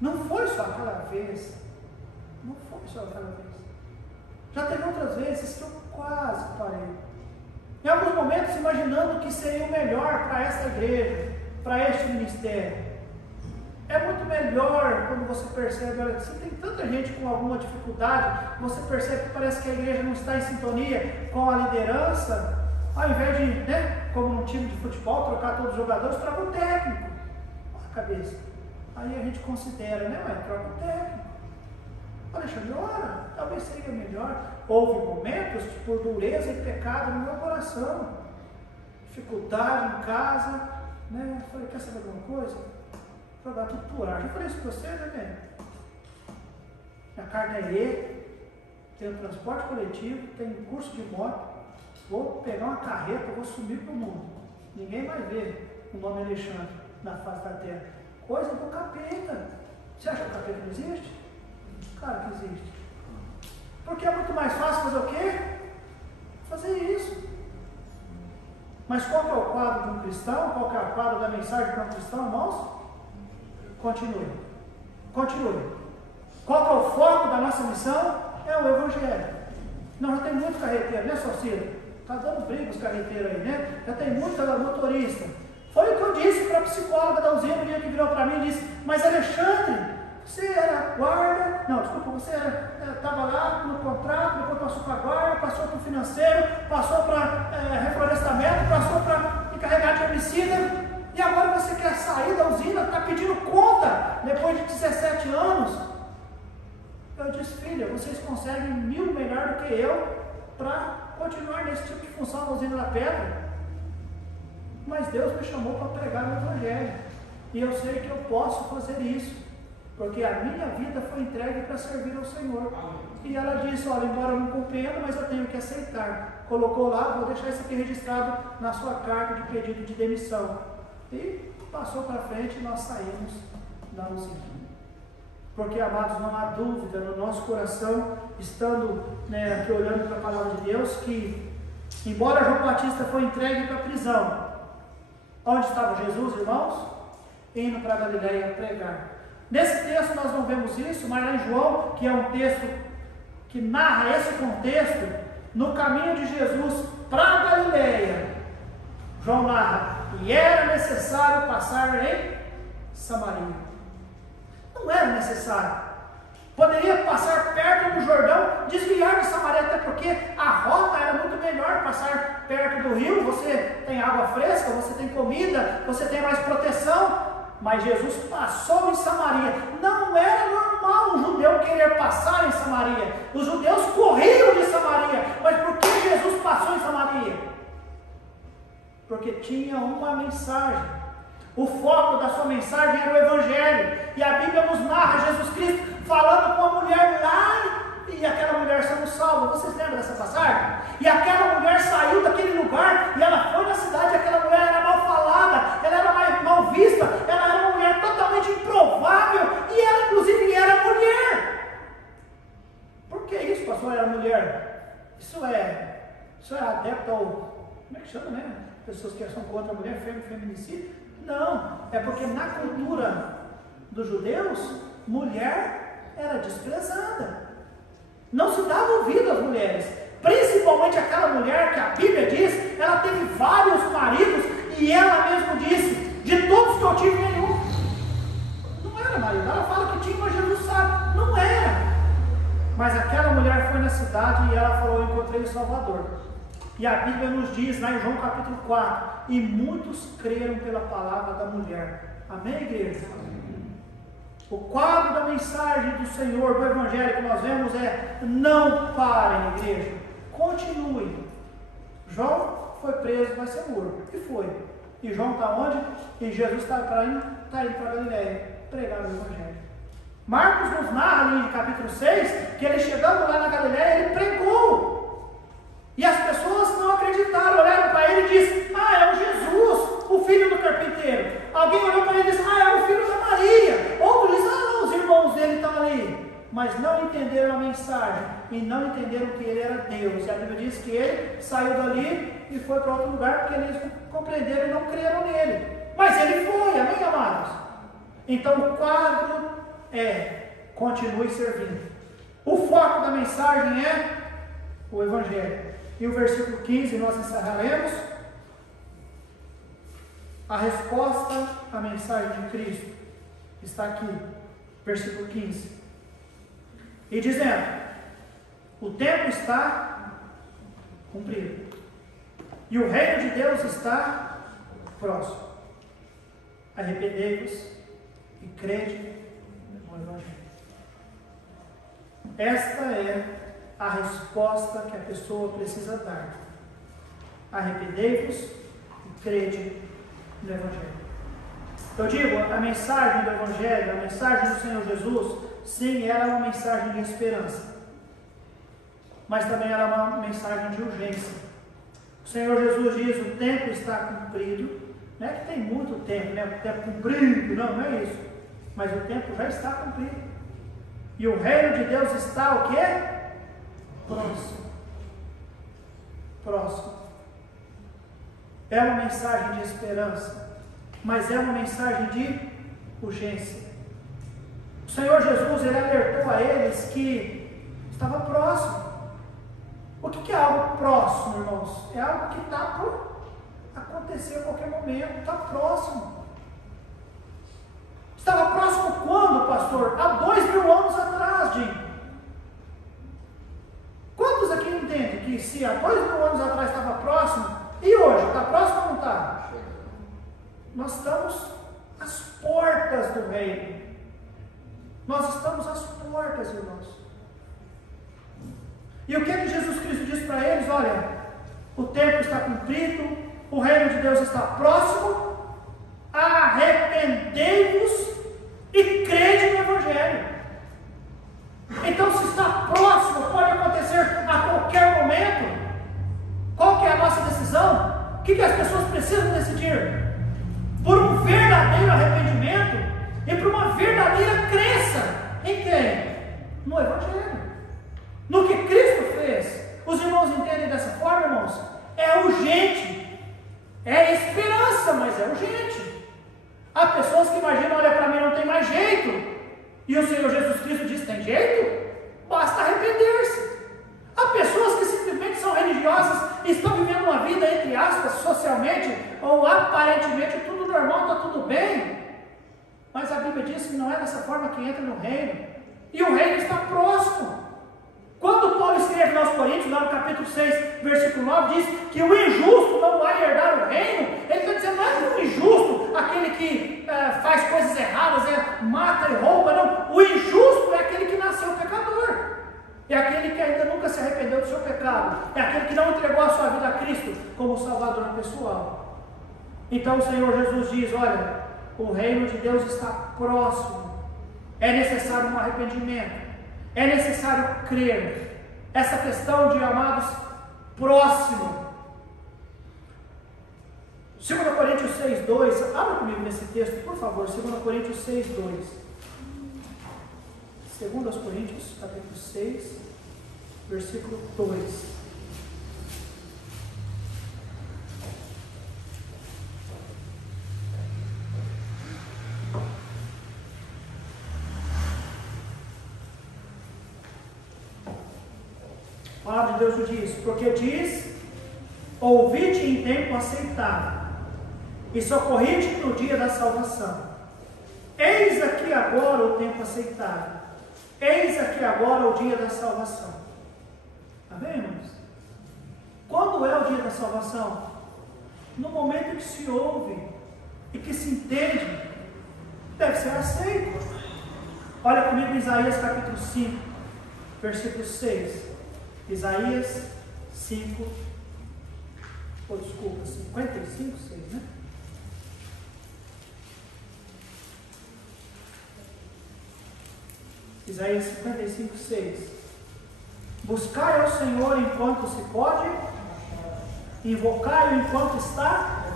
Não foi só aquela vez, não foi só aquela vez. Já teve outras vezes que eu quase parei. Em alguns momentos imaginando que seria o melhor para essa igreja, para este ministério. É muito melhor quando você percebe, olha, se tem tanta gente com alguma dificuldade, você percebe que parece que a igreja não está em sintonia com a liderança. Ao invés de, né, como num time de futebol, trocar todos os jogadores, troca o técnico. Olha a cabeça. Aí a gente considera, né, mas troca o técnico. Alexandre, ora, talvez seria melhor. Houve momentos de por dureza e pecado no meu coração, dificuldade em casa, né? Eu falei, quer saber de alguma coisa? Vou jogar tudo por ar. Já falei isso para você, né? Minha carne é E, tenho transporte coletivo, tenho curso de moto, vou pegar uma carreta, vou sumir para o mundo. Ninguém vai ver o nome Alexandre na face da terra. Coisa do capeta. Você acha que o capeta não existe? Claro que existe. Porque é muito mais fácil fazer o quê? Fazer isso. Mas qual que é o quadro de um cristão? Qual que é o quadro da mensagem para um cristão, irmãos? Continue. Continue. Qual que é o foco da nossa missão? É o Evangelho. Não, já tem muito carreteiro, né, Socila? Está dando briga os carreteiros aí, né? Já tem muito motorista. Foi o que eu disse para a psicóloga da usina, um dia que virou para mim e disse, mas Alexandre, você era guarda, não, desculpa, você estava lá no contrato, depois passou para guarda, passou para o financeiro, passou para reflorestamento, passou para encarregado de homicida, e agora você quer sair da usina, está pedindo conta, depois de 17 anos. Eu disse, filha, vocês conseguem 1000 melhor do que eu para continuar nesse tipo de função na usina da pedra. Mas Deus me chamou para pregar o Evangelho. E eu sei que eu posso fazer isso. Porque a minha vida foi entregue para servir ao Senhor. E ela disse, olha, embora eu não compreenda, mas eu tenho que aceitar. Colocou lá, vou deixar isso aqui registrado na sua carta de pedido de demissão. E passou para frente e nós saímos da usina. Porque, amados, não há dúvida no nosso coração, estando aqui olhando para a palavra de Deus, que, embora João Batista foi entregue para a prisão, onde estava Jesus, irmãos? Indo para a Galileia pregar. Nesse texto nós não vemos isso, mas lá em João, que é um texto que narra esse contexto, no caminho de Jesus para a Galileia, João narra, e era necessário passar em Samaria. Não era necessário. Poderia passar perto do Jordão, desviar de Samaria, até porque a rota era muito melhor, passar perto do rio, você tem água fresca, você tem comida, você tem mais proteção. Mas Jesus passou em Samaria. Não era normal um judeu querer passar em Samaria. Os judeus corriam de Samaria. Mas por que Jesus passou em Samaria? Porque tinha uma mensagem. O foco da sua mensagem era o Evangelho. E a Bíblia nos narra Jesus Cristo falando com uma mulher lá, e aquela mulher sendo salva. Vocês lembram dessa passagem? E aquela mulher saiu daquele lugar, e ela foi na cidade, e aquela mulher era mal falada, ela era mal vista, ela era uma mulher totalmente improvável, e ela inclusive era mulher. Por que isso, pastor, era mulher? Isso é adepto ao, como é que chama, né? Pessoas que são contra a mulher, feminicídio? Não, é porque na cultura dos judeus, mulher era desprezada. Não se dava ouvido às mulheres. Principalmente aquela mulher que a Bíblia diz, ela teve vários maridos, e ela mesma disse, de todos que eu tive, nenhum. Não era marido, ela fala que tinha, mas Jesus sabe, não era. Mas aquela mulher foi na cidade e ela falou, eu encontrei o Salvador. E a Bíblia nos diz, lá em João capítulo 4, e muitos creram pela palavra da mulher. Amém, igreja? Amém. O quadro da mensagem do Senhor, do Evangelho que nós vemos é, não parem, igreja, continue. João foi preso, vai ser morto, e foi. E João está onde? E Jesus está indo para a Galileia, pregar o Evangelho. Marcos nos narra ali em capítulo 6, que ele chegando lá na Galileia, ele pregou. E as pessoas não acreditaram, olharam para ele e disseram, é o Jesus, o filho do carpinteiro. Alguém olhou para ele e disse, é o filho da Maria. Outro disse, não, os irmãos dele estão ali. Mas não entenderam a mensagem e não entenderam que ele era Deus. E a Bíblia diz que ele saiu dali e foi para outro lugar porque eles compreenderam e não creram nele. Mas ele foi, amém, amados? Então o quadro é, continue servindo. O foco da mensagem é o Evangelho. E o versículo 15 nós encerraremos. A resposta à mensagem de Cristo está aqui, versículo 15. E dizendo, o tempo está cumprido, e o reino de Deus está próximo. Arrependei-vos e crede no Evangelho. Esta é a resposta que a pessoa precisa dar. Arrependei-vos e crede no Evangelho. Eu digo, a mensagem do Evangelho, a mensagem do Senhor Jesus, sim, ela é uma mensagem de esperança, mas também ela é uma mensagem de urgência. O Senhor Jesus diz, o tempo está cumprido. Não é que tem muito tempo, né? O tempo cumprido, não é isso. Mas o tempo já está cumprido. E o reino de Deus está o quê? Próximo. Próximo. É uma mensagem de esperança, mas é uma mensagem de urgência. O Senhor Jesus, ele alertou a eles que estava próximo. O que é algo próximo, irmãos? É algo que está por acontecer a qualquer momento, está próximo. Estava próximo quando, pastor? Há 2000 anos atrás, gente. Quantos aqui entendem que se há 2000 anos atrás estava próximo, e hoje, está próximo ou não está? Nós estamos às portas do reino. Nós estamos às portas, irmãos. E o que é que Jesus Cristo diz para eles? Olha, o tempo está cumprido, o reino de Deus está próximo, arrependei-vos e crede no Evangelho. Então, se está próximo, pode acontecer a qualquer momento. Qual que é a nossa decisão? O que as pessoas precisam decidir? Por um verdadeiro arrependimento e por uma verdadeira crença. Em quem? No Evangelho. No que Cristo fez. Os irmãos entendem dessa forma, irmãos? É urgente. É esperança, mas é urgente. Há pessoas que imaginam, olha, para mim não tem mais jeito. E o Senhor Jesus Cristo diz, tem jeito? Basta arrepender-se. Há pessoas que simplesmente são religiosas e estão vivendo uma vida, entre aspas, socialmente, ou aparentemente tudo normal, está tudo bem. Mas a Bíblia diz que não é dessa forma que entra no reino. E o reino está próximo. Quando Paulo escreve aos Coríntios, lá no capítulo 6, versículo 9, diz que o injusto não vai herdar o reino. Ele está dizendo, não é que o injusto, aquele que faz coisas erradas, mata e rouba, não. O injusto é aquele que nasceu pecador. É aquele que ainda nunca se arrependeu do seu pecado. É aquele que não entregou a sua vida a Cristo como Salvador pessoal. Então o Senhor Jesus diz, olha, o reino de Deus está próximo. É necessário um arrependimento. É necessário crer. Essa questão de, amados, próximo. 2 Coríntios 6:2. Abra comigo nesse texto, por favor. 2 Coríntios 6:2. 2 Coríntios, capítulo 6, versículo 2. A palavra de Deus o diz, porque diz, ouvi-te em tempo aceitável, e socorri-te no dia da salvação. Eis aqui agora o tempo aceitável, eis aqui agora o dia da salvação. Amém, irmãos? Quando é o dia da salvação? No momento que se ouve e que se entende, deve ser aceito. Olha comigo em Isaías capítulo 5, versículo 6. Isaías 5, desculpa, 55, 6, né? Isaías 55, 6. Buscai ao Senhor enquanto se pode, invocai-o enquanto está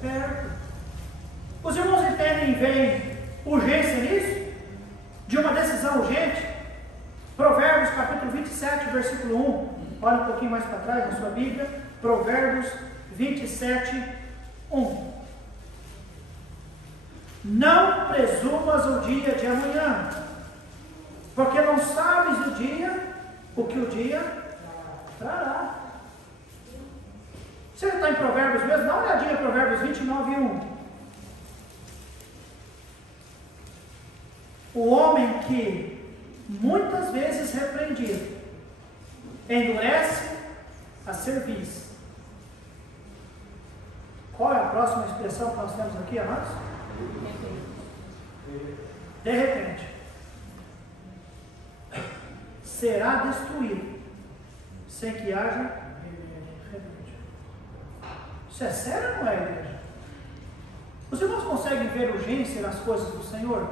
perto. Os irmãos entendem e veem urgência nisso? De uma decisão urgente? Provérbios capítulo 27, versículo 1. Olha um pouquinho mais para trás na sua Bíblia. Provérbios 27, 1. Não presumas o dia de amanhã, porque não sabes o que o dia trará. Você está em Provérbios mesmo? Dá uma olhadinha em Provérbios 29, 1. O homem que muitas vezes repreendido endurece a cerviz. Qual é a próxima expressão que nós temos aqui, amados? De repente. será destruído, sem que haja remédio. Isso é sério ou não é, igreja? Os irmãos conseguem ver urgência nas coisas do Senhor?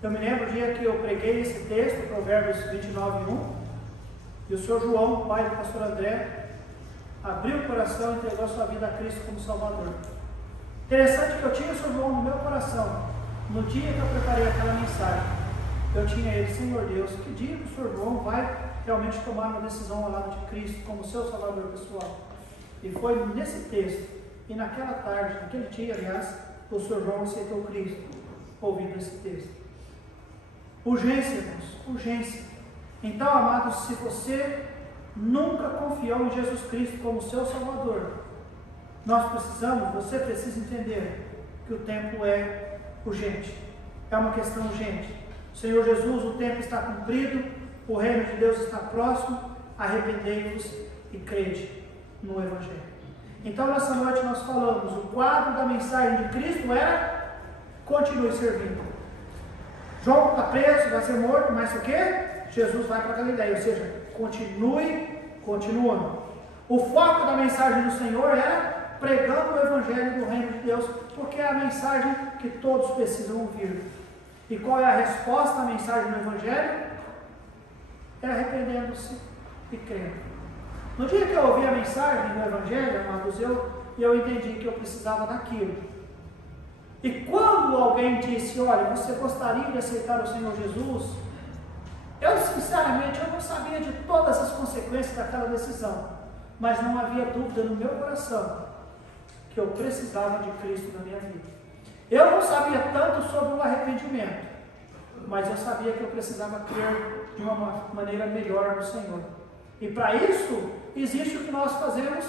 Eu me lembro do dia que eu preguei esse texto, Provérbios 29:1, e o senhor João, pai do pastor André, abriu o coração e entregou a sua vida a Cristo como Salvador. Interessante que eu tinha o senhor João no meu coração. No dia que eu preparei aquela mensagem, eu tinha ele: Senhor Deus, que dia que o senhor João vai realmente tomar uma decisão ao lado de Cristo como seu Salvador pessoal? E foi nesse texto, e naquela tarde, naquele dia, aliás, o senhor João aceitou Cristo, ouvindo esse texto. Urgência, irmãos, urgência. Então, amados, se você nunca confiou em Jesus Cristo como seu Salvador, você precisa entender que o tempo é urgente, é uma questão urgente. Senhor Jesus, o tempo está cumprido, o reino de Deus está próximo, arrependei-vos e crede no Evangelho. Então, nessa noite nós falamos, o quadro da mensagem de Cristo era: continue servindo. João está preso, vai ser morto, mas o que? Jesus vai para Galileia, ou seja, continuando. O foco da mensagem do Senhor era pregando o Evangelho do reino de Deus, porque é a mensagem que todos precisam ouvir. E qual é a resposta à mensagem do Evangelho? É arrependendo-se e crendo. No dia que eu ouvi a mensagem do Evangelho, amados, eu entendi que eu precisava daquilo. E quando alguém disse: olha, você gostaria de aceitar o Senhor Jesus? Eu sinceramente não sabia de todas as consequências daquela decisão, mas não havia dúvida no meu coração que eu precisava de Cristo na minha vida. Eu não sabia tanto sobre o arrependimento, mas eu sabia que eu precisava crer de uma maneira melhor no Senhor. E para isso, existe o que nós fazemos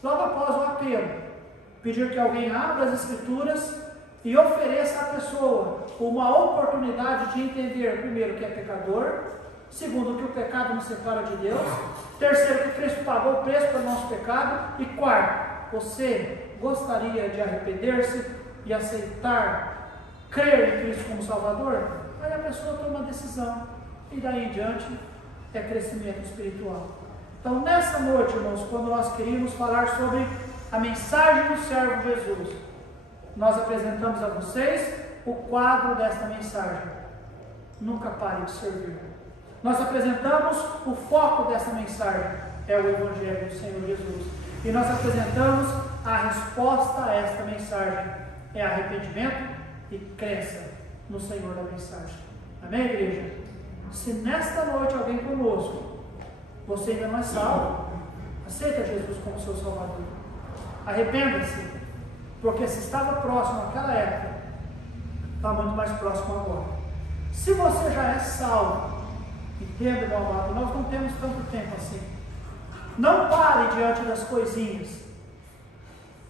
logo após o apelo: pedir que alguém abra as Escrituras e ofereça à pessoa uma oportunidade de entender, primeiro, que é pecador; segundo, que o pecado nos separa de Deus; terceiro, que Cristo pagou o preço pelo nosso pecado; e quarto, você gostaria de arrepender-se e aceitar, crer em Cristo como Salvador? Aí a pessoa toma uma decisão, e daí em diante é crescimento espiritual. Então, nessa noite, irmãos, quando nós queríamos falar sobre a mensagem do servo Jesus, nós apresentamos a vocês o quadro desta mensagem: nunca pare de servir. Nós apresentamos o foco dessa mensagem, é o Evangelho do Senhor Jesus. E nós apresentamos a resposta a esta mensagem, é arrependimento e crença no Senhor da mensagem. Amém, igreja? Se nesta noite alguém conosco, você ainda não é salvo, aceita Jesus como seu Salvador. Arrependa-se, porque se estava próximo naquela época, está muito mais próximo agora. Se você já é salvo, entenda, meu amado, nós não temos tanto tempo assim. Não pare diante das coisinhas.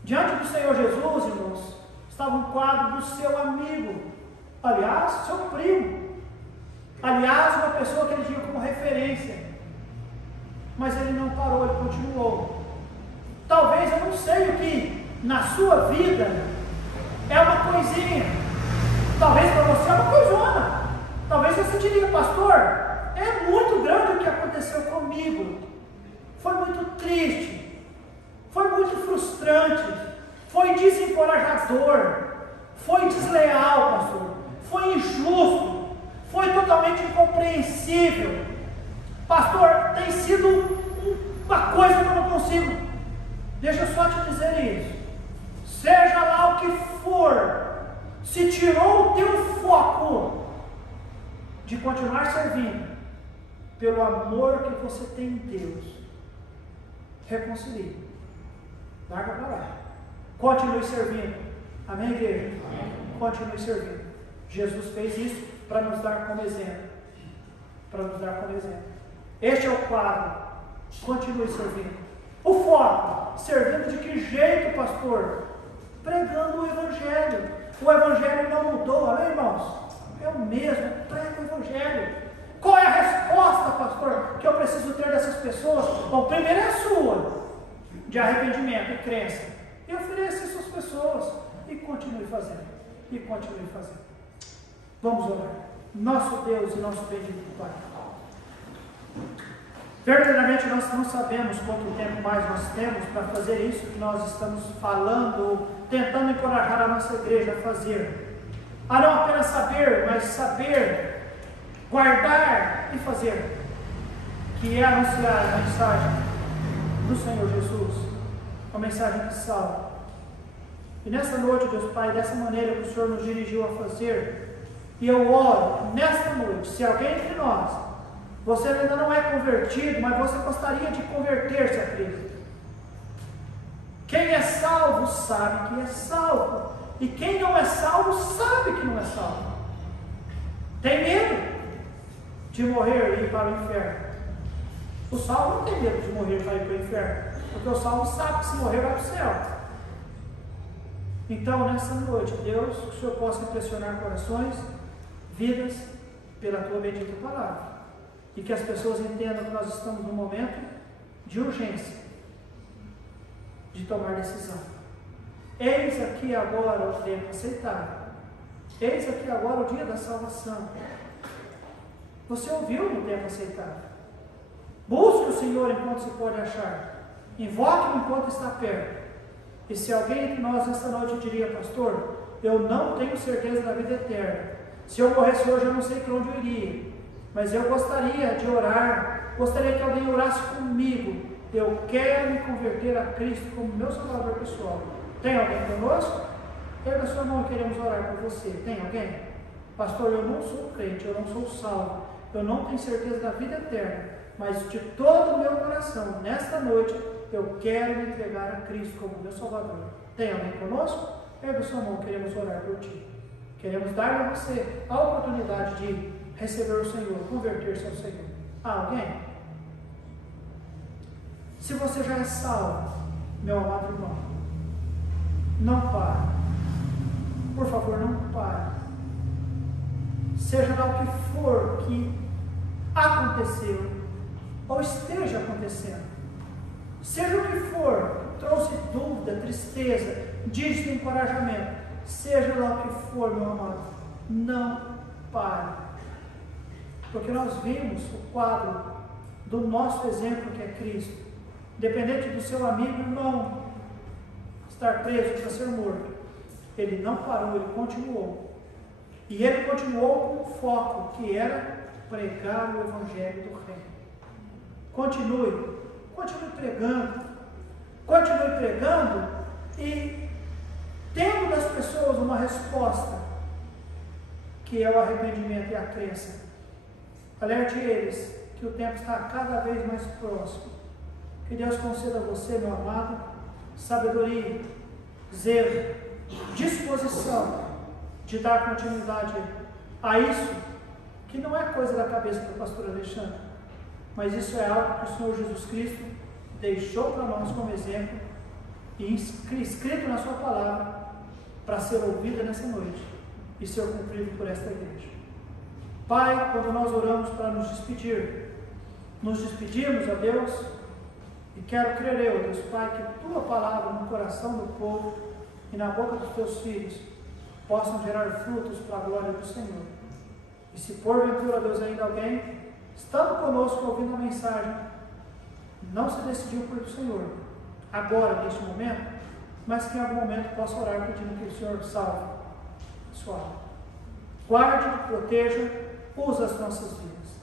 Diante do Senhor Jesus, irmãos, estava um quadro do seu amigo, aliás, seu primo, aliás, uma pessoa que ele tinha como referência, mas ele não parou, ele continuou. Talvez, eu não sei o que na sua vida é uma coisinha, talvez para você é uma coisona, talvez você diria: pastor, é muito grande o que aconteceu comigo, foi muito triste, foi muito frustrante, foi desencorajador, foi desleal, pastor, foi injusto, foi totalmente incompreensível, pastor, tem sido uma coisa que eu não consigo. Deixa eu só te dizer isso: seja lá o que for, se tirou o teu foco de continuar servindo, pelo amor que você tem em Deus, reconcilie, larga para lá, continue servindo. Amém, igreja? Amém. Continue servindo. Jesus fez isso para nos dar como exemplo, Este é o quadro: continue servindo. O foco: servindo de que jeito, pastor? Pregando o Evangelho. O Evangelho não mudou, amém, irmãos? É o mesmo, prega o Evangelho. Qual é a resposta, pastor, que eu preciso ter dessas pessoas? Bom, primeiro é a sua, de arrependimento e crença. E ofereça isso às pessoas, e continue fazendo, Vamos orar. Nosso Deus e nosso bendito Pai, Verdadeiramente nós não sabemos quanto tempo mais nós temos para fazer isso que nós estamos falando, tentando encorajar a nossa igreja a fazer. A não apenas saber, mas saber, guardar e fazer, que é anunciar a mensagem do Senhor Jesus, a mensagem que salva. E nessa noite, Deus Pai, dessa maneira que o Senhor nos dirigiu a fazer, e eu oro nesta noite, se alguém entre nós, você ainda não é convertido, mas você gostaria de converter-se a Cristo. Quem é salvo sabe que é salvo, e quem não é salvo sabe que não é salvo. Tem medo de morrer e ir para o inferno. O salvo não tem medo de morrer e ir para o inferno, porque o salvo sabe que se morrer vai para o céu. Então, nessa noite, Deus, que o Senhor possa impressionar corações, vidas, pela Tua bendita palavra. E que as pessoas entendam que nós estamos num momento de urgência, de tomar decisão. Eis aqui agora o tempo aceitável. Eis aqui agora o dia da salvação. Você ouviu no tempo aceitável. Busque o Senhor enquanto se pode achar. Invoque-o enquanto está perto. E se alguém entre nós nesta noite diria, pastor, eu não tenho certeza da vida eterna. Se eu morresse hoje, eu não sei para onde eu iria. Mas eu gostaria de orar, gostaria que alguém orasse comigo. Eu quero me converter a Cristo como meu Salvador pessoal. Tem alguém conosco? Erga sua mão e queremos orar por você. Tem alguém? Pastor, eu não sou crente, eu não sou salvo. Eu não tenho certeza da vida eterna. Mas de todo o meu coração, nesta noite, eu quero me entregar a Cristo como meu Salvador. Tem alguém conosco? Erga sua mão, queremos orar por ti. Queremos dar a você a oportunidade de receber o Senhor, converter-se ao Senhor. Há alguém? Se você já é salvo, meu amado irmão, não pare. Por favor, não pare. Seja lá o que for que aconteceu, ou esteja acontecendo, seja o que for, trouxe dúvida, tristeza, desencorajamento, seja lá o que for, meu amado, não pare. Porque nós vimos o quadro do nosso exemplo que é Cristo. Independente do seu amigo irmão estar preso para ser morto, ele não parou, ele continuou. E ele continuou com o foco que era pregar o Evangelho do Reino. Continue pregando e tendo das pessoas uma resposta, que é o arrependimento e a crença. Alerte eles que o tempo está cada vez mais próximo. Que Deus conceda a você, meu amado, sabedoria, zelo, disposição de dar continuidade a isso, que não é coisa da cabeça do pastor Alexandre, mas isso é algo que o Senhor Jesus Cristo deixou para nós como exemplo e escrito na sua palavra para ser ouvida nessa noite e ser cumprido por esta igreja. Pai, quando nós oramos para nos despedimos, ó Deus, e quero crer eu, Deus Pai, que Tua palavra no coração do povo e na boca dos Teus filhos possam gerar frutos para a glória do Senhor. E se porventura, Deus, ainda alguém, estando conosco ouvindo a mensagem, não se decidiu por o Senhor, agora, neste momento, mas que em algum momento possa orar pedindo que o Senhor salve a sua alma. Guarde, proteja, usa as nossas vidas.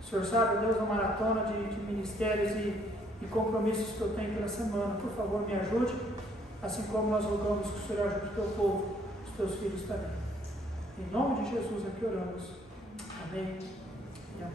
O Senhor sabe, Deus, a maratona de ministérios e compromissos que eu tenho pela semana. Por favor, me ajude, assim como nós rogamos que o Senhor ajude o Teu povo, os Teus filhos também. Em nome de Jesus é que oramos. Amém e amém.